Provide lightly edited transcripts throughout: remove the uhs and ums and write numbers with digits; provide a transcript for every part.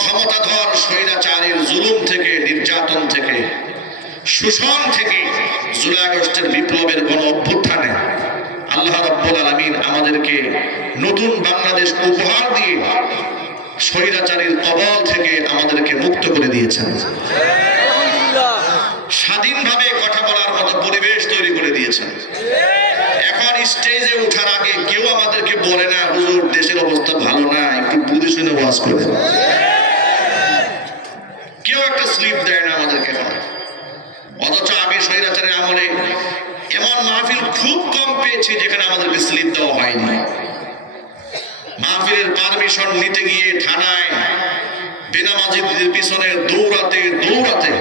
ক্ষমতাধর স্বৈরাচারীর জুলুম থেকে, নির্যাতন থেকে, শোষণ থেকে জুলাই আগস্টের বিপ্লবের গণ অভ্যুত্থানে আল্লাহ রাব্বুল আলামিন আমাদেরকে নতুন বাংলাদেশ উপহার দিয়ে স্বৈরাচারীর কবল থেকে আমাদেরকে মুক্ত করে দিয়েছেন। স্বাধীনভাবে কথা বলার মতো পরিবেশ তৈরি করে দিয়েছেন। এখন স্টেজে ওঠার আগে কেউ আমাদেরকে বলে না, হুজুর দেশের অবস্থা ভালো না, একটু বুঝে শুনে ওয়াজ করে। কেউ একটা স্লিপ দেয় না আমাদেরকে। অথচ আমি স্বৈরাচারের আমলে এমন মাহফিল খুব কম পেয়েছি যেখানে আমাদেরকে স্লিপ দেওয়া হয়নি। মাহফিলের পারমিশন নিতে গিয়ে থানায় বেনামাজিদের পিছনে দৌড়াতে দৌড়াতে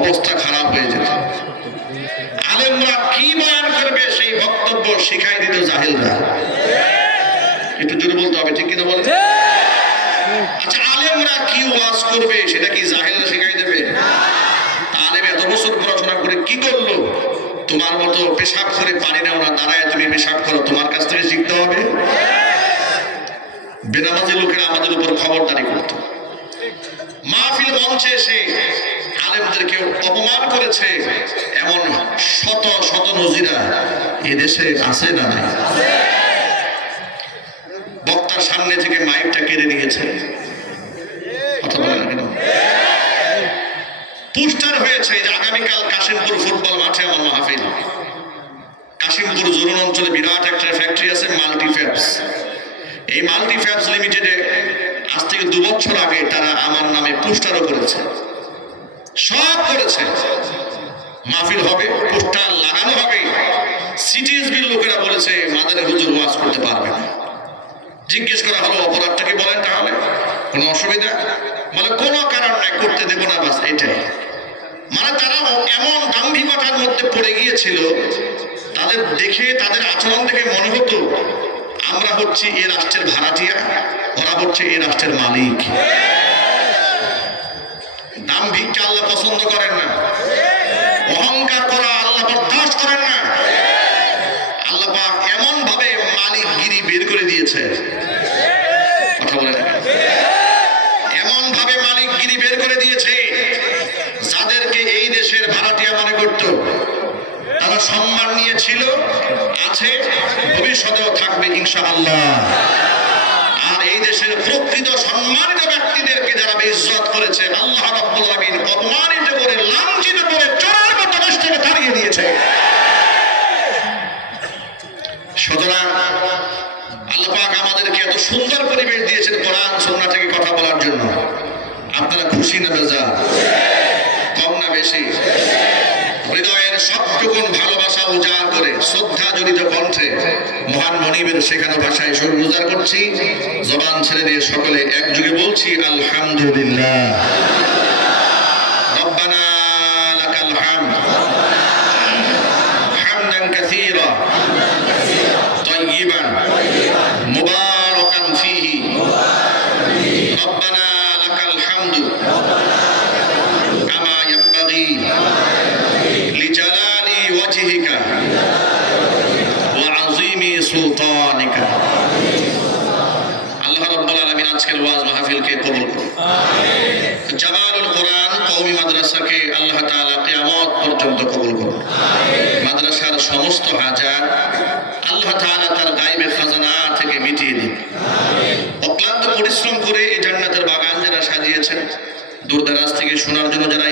অবস্থা খারাপ হয়ে যেত। আলেমরা কি বয়ান করবে সেই বক্তব্য শিখাই দিত জাহেলরা। একটু জোরে বলতে হবে, ঠিক কিনা বলেন? আচ্ছা, আলেমরা কি ওয়াজ করবে সেটা কি জাহেলরা শিখাই দেবে? আলেম এত বছর পড়াশোনা করে কি করলো? তোমার মতো পেশাব করে পানি নেও না, দাঁড়ায় তুমি পেশাব করো, তোমার কাছ থেকে শিখতে হবে। বেনামাজি লোকেরা আমাদের উপর খবরদারি করতো। মাহফিল মঞ্চে এসে আলেমদেরকে অপমান করেছে এমন শত শত নজিরা এদেশে আছে না নাই? বক্তার সামনে থেকে মাইকটা কেড়ে নিয়েছে, কথা বলে না কেন? পোস্টার হয়েছে যে আগামীকাল কাশিমপুর ফুটবল মাঠে আমার মাহফিল। কাশিমপুর জরুন অঞ্চলে বিরাট একটা ফ্যাক্টরি আছে, মাল্টিফ্যাবস। এই মাল্টিফ্যাবস লিমিটেডে আজ থেকে 2 বছর আগে তারা আমার নামে পোস্টারও করেছে, সব করেছে। মাহফিল হবে, পোস্টার লাগানো হবে। সিটিএসবির লোকেরা বলেছে মাদারে হুজুর ওয়াজ করতে পারবে না। জিজ্ঞেস করা হলো অপরাধটা কি বলেন, তাহলে কোনো অসুবিধা? বলে কোনো কারণ নাই, করতে দেব না, বাস এটাই। মানে তারা এমন দাম্ভিকতার মধ্যে পড়ে গিয়েছিল, তাদের দেখে, তাদের আচরণ দেখে মনে হতো আমরা হচ্ছি এই রাষ্ট্রের ভাড়াটিয়া, ওরা হচ্ছে এই রাষ্ট্রের মালিক। দাম্ভিককে আল্লাহ পছন্দ করেন না। অহংকার করা আল্লাহ বরদাস্ত করেন না। আল্লাহ পাক এমন ভাবে মালিকগিরি বের করে দিয়েছে, কথা বলে না, এমন ভাবে মালিকগিরি বের করে দিয়েছে, যাদেরকে এই দেশের ভাড়াটিয়া মনে করত তারা সম্মান নিয়েছিল, আছে, ভবিষ্যতেও থাকবে ইনশাআল্লাহ। আর এই দেশের প্রকৃত সম্মানিত ব্যক্তিদেরকে যারা বেইজ্জত করেছে, আল্লাহ রাব্বুল আলামিন অপমানিত করে, লাঞ্ছিত করে, চোরের মতো দেশ থেকে তাড়িয়ে দিয়েছে। সুতরাং আল্লাহ পাক আমাদেরকে এত সুন্দর পরিবেশ দিয়েছেন কোরআন সুন্নাহ থেকে কথা বলার জন্য। আপনারা খুশি না বেজার? কম না বেশি? হৃদয়ের সবটুকুন ভালোবাসা উজাড় করে শ্রদ্ধা জড়িত কণ্ঠে মহান মনিবের শেখানো ভাষায় সুর উজাড় করছি। জবান ছেড়ে দিয়ে সকলে একযোগে বলছি আলহামদুলিল্লাহ। রব্বানা লাকাল হামদ হামদান কাসীরা তাইয়িবান মুবারাকান ফীহি। রব্বানা লাকাল হামদু কামা ইয়ানবাগী লিজালালি ওয়াজহিকা ওয়া আযীমি সুলতানিকা। আল্লাহ রাব্বুল আলামিন আজকের ওয়াজ মাহফিলকে কবুল করুন। আমিন। জামালুল কোরআন কওমি মাদ্রাসাকে আল্লাহ তাআলা কিয়ামত পর্যন্ত কবুল করুন। আমিন। মাদ্রাসার সমস্ত হাজাত আল্লাহ তাআলা তার গায়বে খাজানা থেকে মিটিয়ে দিন। আমিন। অক্লান্ত পরিশ্রম করে এই জান্নাতের বাগান যারা সাজিয়েছেন, দূর দারাজ থেকে শোনার জন্য যারা